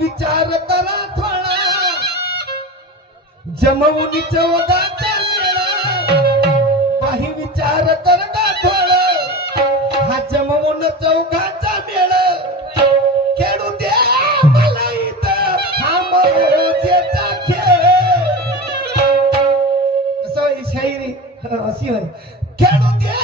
विचार करा थोडा जमवून चौघाचा मेळा काही विचार कर का थोडा हा जमवून चौघाचा मेळ खेळू दे मला इथं हा मौजेचा खेळ असं शायरी अशी होय खेळू दे